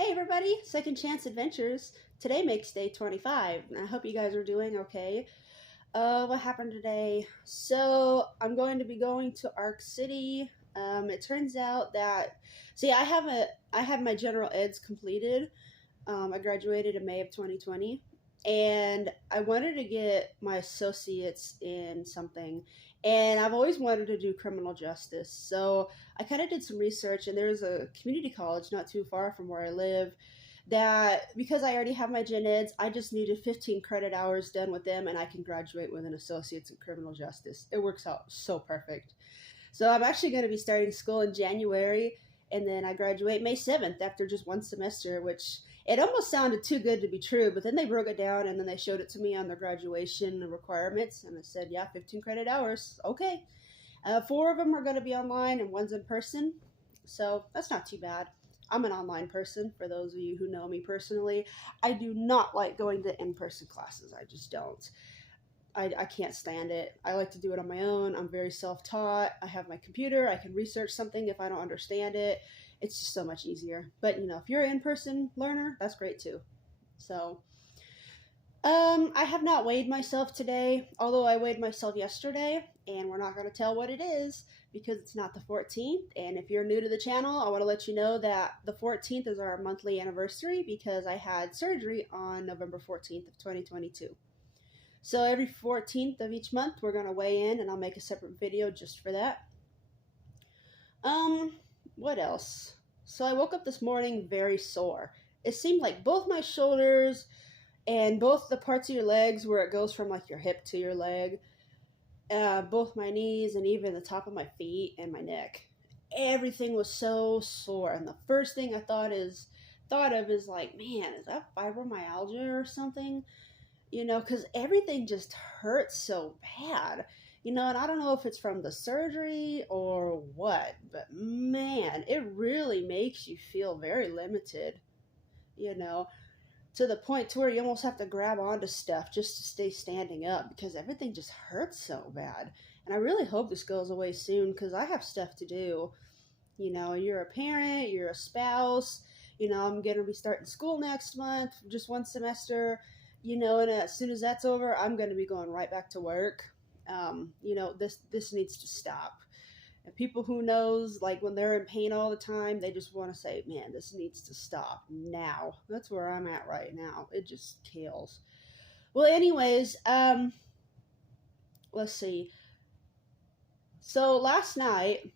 Hey everybody, Second Chance Adventures. Today makes day 25, and I hope you guys are doing okay. What happened today? So, I'm going to be going to Arc City. It turns out that, see, I have my general eds completed. I graduated in May of 2020, and I wanted to get my associates in something, and I've always wanted to do criminal justice. So I kind of did some research, and there's a community college not too far from where I live that because I already have my gen eds, I just needed 15 credit hours done with them, and I can graduate with an associate's in criminal justice. It works out so perfect. So I'm actually going to be starting school in January, and then I graduate May 7th after just one semester, which it almost sounded too good to be true, but then they broke it down and then they showed it to me on their graduation requirements, and I said, yeah, 15 credit hours. Okay. Four of them are going to be online and one's in person, so that's not too bad. I'm an online person, for those of you who know me personally. I do not like going to in person classes. I just don't. I can't stand it. I like to do it on my own. I'm very self taught. I have my computer. I can research something if I don't understand it. It's just so much easier. But, if you're an in person learner, that's great too. So, I have not weighed myself today, although I weighed myself yesterday, and we're not going to tell what it is because it's not the 14th. And if you're new to the channel, I want to let you know that the 14th is our monthly anniversary because I had surgery on November 14th of 2022. So every 14th of each month, we're going to weigh in, and I'll make a separate video just for that. What else? So I woke up this morning very sore. It seemed like both my shoulders and both the parts of your legs where it goes from like your hip to your leg, both my knees and even the top of my feet and my neck. Everything was so sore. And the first thing I thought of is like, man, is that fibromyalgia or something? Because everything just hurts so bad, and I don't know if it's from the surgery or what, but man, it really makes you feel very limited, to the point to where you almost have to grab onto stuff just to stay standing up because everything just hurts so bad. And I really hope this goes away soon because I have stuff to do. You're a parent, you're a spouse, I'm going to be starting school next month, just one semester. And as soon as that's over, I'm going to be going right back to work. This needs to stop. And people who knows, like when they're in pain all the time, they just want to say, man, this needs to stop now. That's where I'm at right now. It just kills. Well, anyways, let's see. So last night,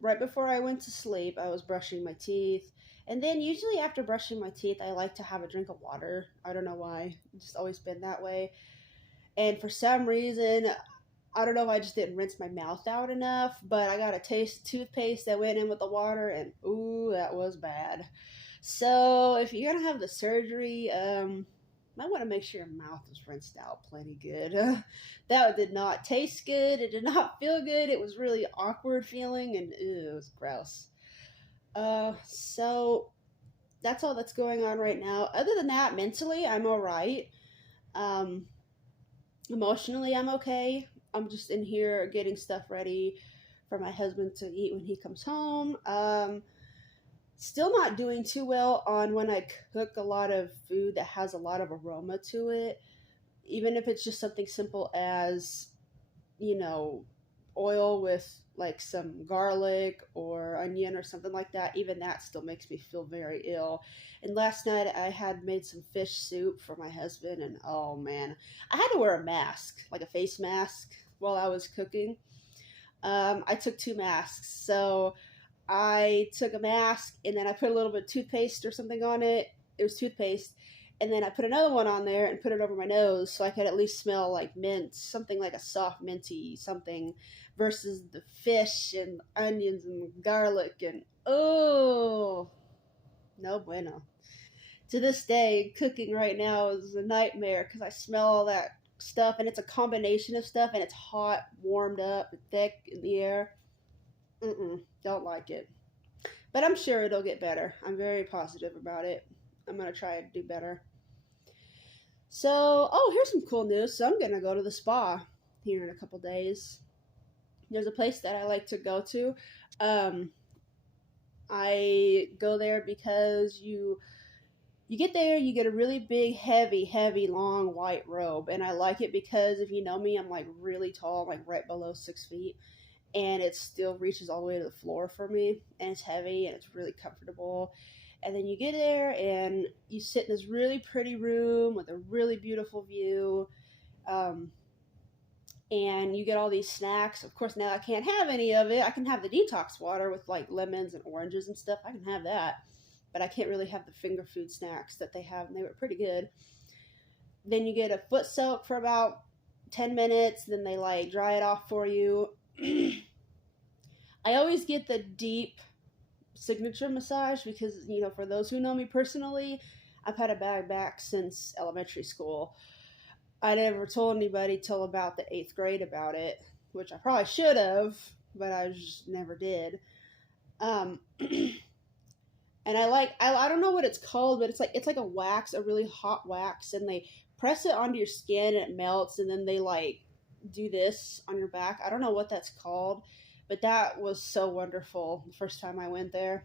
right before I went to sleep, I was brushing my teeth. And then usually after brushing my teeth, I like to have a drink of water. I don't know why. It's just always been that way. And for some reason, I don't know if I just didn't rinse my mouth out enough, but I got a taste of toothpaste that went in with the water, and ooh, that was bad. So if you're going to have the surgery, might want to make sure your mouth is rinsed out plenty good. That did not taste good. It did not feel good. It was really awkward feeling, and ew, it was gross. So that's all that's going on right now. Other than that, mentally, I'm all right. Emotionally, I'm okay. I'm just in here getting stuff ready for my husband to eat when he comes home. Still not doing too well on when I cook a lot of food that has a lot of aroma to it. Even if it's just something simple as, oil with like some garlic or onion or something like that, even that still makes me feel very ill. And last night I had made some fish soup for my husband, and oh man, I had to wear a mask, like a face mask, while I was cooking. I took two masks. So I took a mask and then I put a little bit of toothpaste or something on it. It was toothpaste. And then I put another one on there and put it over my nose so I could at least smell like mint, something like a soft minty something, versus the fish and onions and garlic and oh, no bueno. To this day, cooking right now is a nightmare because I smell all that stuff, and it's a combination of stuff, and it's hot, warmed up, thick in the air. Don't like it. But I'm sure it'll get better. I'm very positive about it. I'm going to try to do better. So, here's some cool news. So I'm going to go to the spa here in a couple days. There's a place that I like to go to. I go there because you get there, you get a really big, heavy, long white robe. And I like it because if you know me, I'm like really tall, like right below 6 feet. And it still reaches all the way to the floor for me. And it's heavy and it's really comfortable. And then you get there and you sit in this really pretty room with a really beautiful view. Um, and you get all these snacks. Of course, now I can't have any of it. I can have the detox water with like lemons and oranges and stuff. I can have that, but I can't really have the finger food snacks that they have, and they were pretty good. Then you get a foot soak for about 10 minutes, then they like dry it off for you. I always get the deep signature massage because, for those who know me personally, I've had a bad back since elementary school. I never told anybody till about the 8th grade about it, which I probably should have, but I just never did. And I don't know what it's called, but it's like a wax, a really hot wax, and they press it onto your skin and it melts, and then they like do this on your back. I don't know what that's called, but that was so wonderful the first time I went there.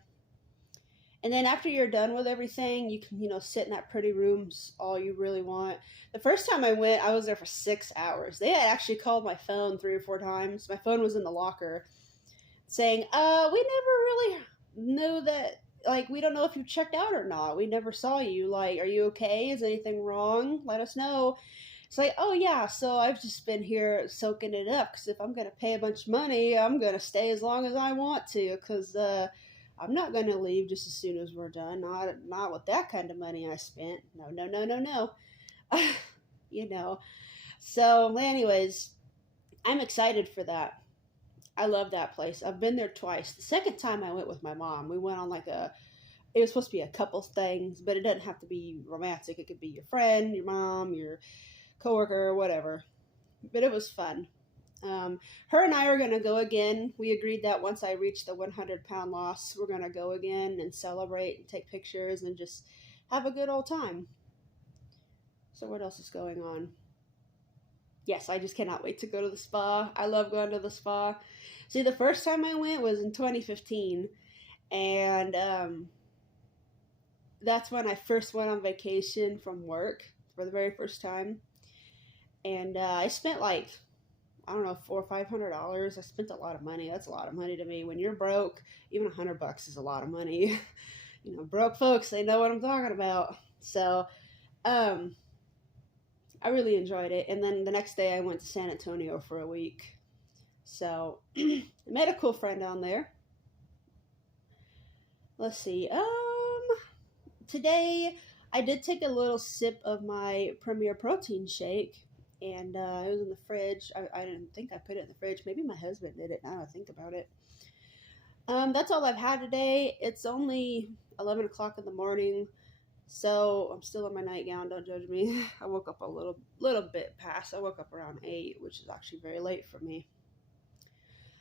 And then after you're done with everything, you can, sit in that pretty room all you really want. The first time I went, I was there for 6 hours. They had actually called my phone 3 or 4 times. My phone was in the locker saying, we never really know that, like, we don't know if you checked out or not. We never saw you. Like, are you okay? Is anything wrong? Let us know. It's like, oh yeah, so I've just been here soaking it up because if I'm going to pay a bunch of money, I'm going to stay as long as I want to because, I'm not going to leave just as soon as we're done. Not with that kind of money I spent. No. So anyways, I'm excited for that. I love that place. I've been there twice. The second time I went with my mom. We went on it was supposed to be a couples thing, but it doesn't have to be romantic. It could be your friend, your mom, your coworker, whatever. But it was fun. Her and I are going to go again. We agreed that once I reach the 100-pound loss, we're going to go again and celebrate and take pictures and just have a good old time. So what else is going on? Yes, I just cannot wait to go to the spa. I love going to the spa. See, the first time I went was in 2015, and that's when I first went on vacation from work for the very first time. And I spent like, I don't know, $400 or $500. I spent a lot of money. That's a lot of money to me. When you're broke, even $100 is a lot of money. Broke folks, they know what I'm talking about. So, I really enjoyed it. And then the next day I went to San Antonio for a week. So, I met a cool friend down there. Let's see. Today I did take a little sip of my Premier Protein shake. And it was in the fridge. I didn't think I put it in the fridge. Maybe my husband did it, now I think about it. That's all I've had today. It's only 11 o'clock in the morning, so I'm still in my nightgown. Don't judge me. I woke up a little bit past. I woke up around 8, which is actually very late for me.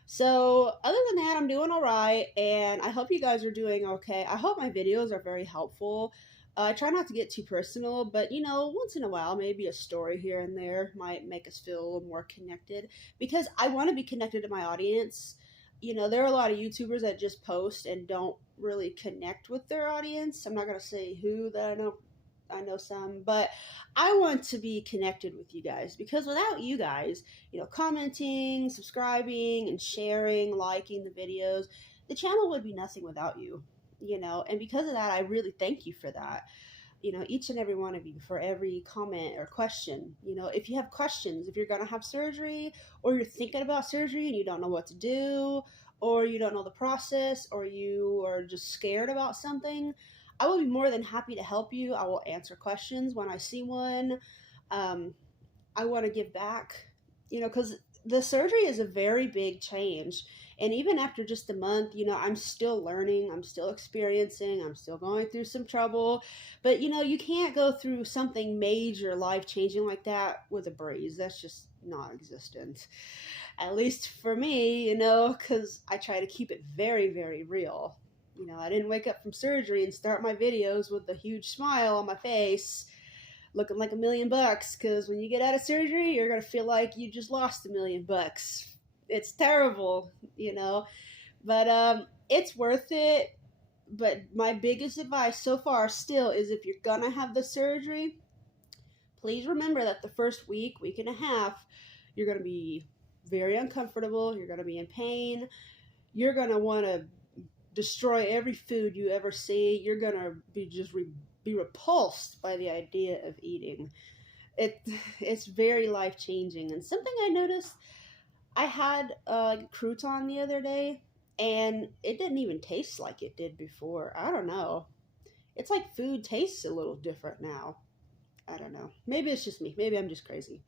So other than that, I'm doing all right, and I hope you guys are doing okay. I hope my videos are very helpful. I try not to get too personal, but once in a while, maybe a story here and there might make us feel a little more connected because I want to be connected to my audience. There are a lot of YouTubers that just post and don't really connect with their audience. I'm not going to say who that I know. I know some, but I want to be connected with you guys because without you guys, commenting, subscribing, and sharing, liking the videos, the channel would be nothing without you. And because of that, I really thank you for that. Each and every one of you for every comment or question. If you have questions, if you're going to have surgery or you're thinking about surgery and you don't know what to do, or you don't know the process, or you are just scared about something, I will be more than happy to help you. I will answer questions when I see one. I want to give back, because the surgery is a very big change. And even after just a month, I'm still learning, I'm still experiencing, I'm still going through some trouble. But, you can't go through something major, life-changing like that with a breeze. That's just non-existent. At least for me, because I try to keep it very, very real. I didn't wake up from surgery and start my videos with a huge smile on my face, looking like $1 million, because when you get out of surgery, you're going to feel like you just lost $1 million. It's terrible, but it's worth it. But my biggest advice so far still is if you're gonna have the surgery, please remember that the first week and a half, you're gonna be very uncomfortable, you're gonna be in pain, you're gonna want to destroy every food you ever see, you're gonna be repulsed by the idea of eating. It it's very life changing. And something I noticed, I had a crouton the other day, and it didn't even taste like it did before. I don't know. It's like food tastes a little different now. I don't know. Maybe it's just me. Maybe I'm just crazy.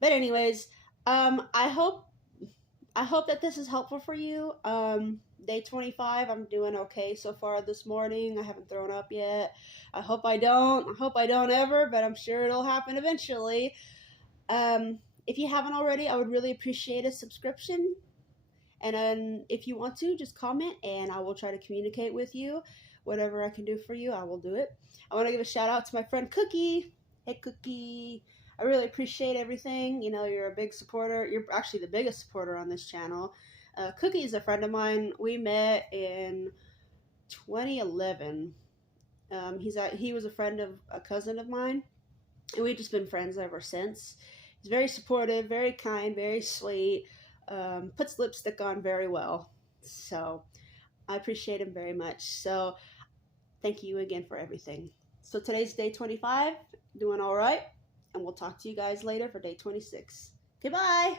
But anyways, I hope that this is helpful for you. Day 25, I'm doing okay so far this morning. I haven't thrown up yet. I hope I don't. I hope I don't ever, but I'm sure it'll happen eventually. If you haven't already, I would really appreciate a subscription. And if you want to, just comment and I will try to communicate with you. Whatever I can do for you, I will do it. I want to give a shout out to my friend Cookie. Hey, Cookie. I really appreciate everything. You know, you're a big supporter. You're actually the biggest supporter on this channel. Cookie is a friend of mine. We met in 2011. He was a friend of a cousin of mine, and we've just been friends ever since. He's very supportive, very kind, very sweet. Puts lipstick on very well. So I appreciate him very much. So thank you again for everything. So today's day 25, doing all right, and we'll talk to you guys later for day 26. Goodbye.